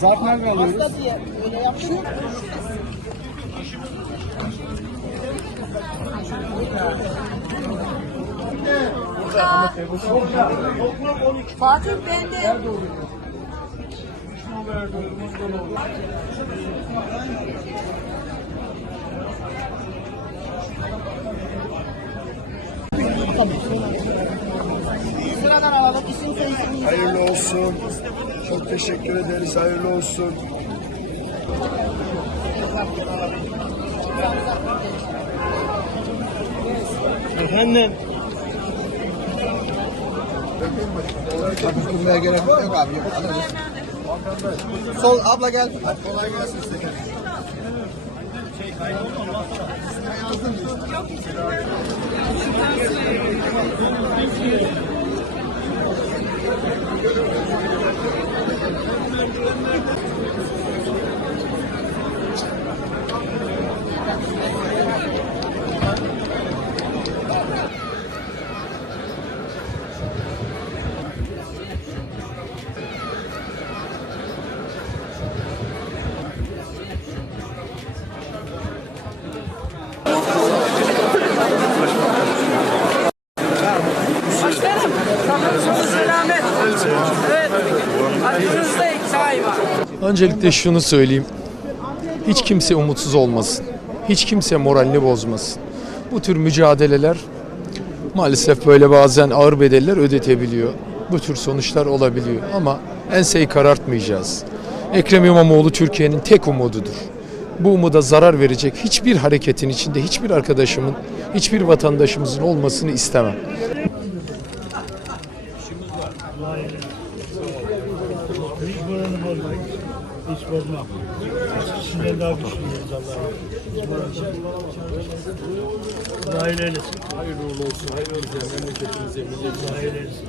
Zarf nereden alıyoruz? Hasta diye öyle yapıyor. Fatih bende. Sıradan alalım. İsim soyisim. Hayırlı olsun. Çok teşekkür ederiz. Hayırlı olsun. Efendim. Buraya gerek yok abi. Yok. Sol abla gel. Kolay gelsin size. Başkanım, aklınızda çay var. Öncelikle şunu söyleyeyim. Hiç kimse umutsuz olmasın. Hiç kimse moralini bozmasın. Bu tür mücadeleler maalesef böyle bazen ağır bedeller ödetebiliyor. Bu tür sonuçlar olabiliyor ama enseyi karartmayacağız. Ekrem İmamoğlu Türkiye'nin tek umududur. Bu umuda zarar verecek hiçbir hareketin içinde hiçbir arkadaşımın, hiçbir vatandaşımızın olmasını istemem. Hiç bozmam. Sizden daha düşünüyoruz Allah'a. Dahil eylesin. Hayırlı uğurlu olsun. Hayırlı olsun. Memleketimize, milletimize. Dahil eylesin.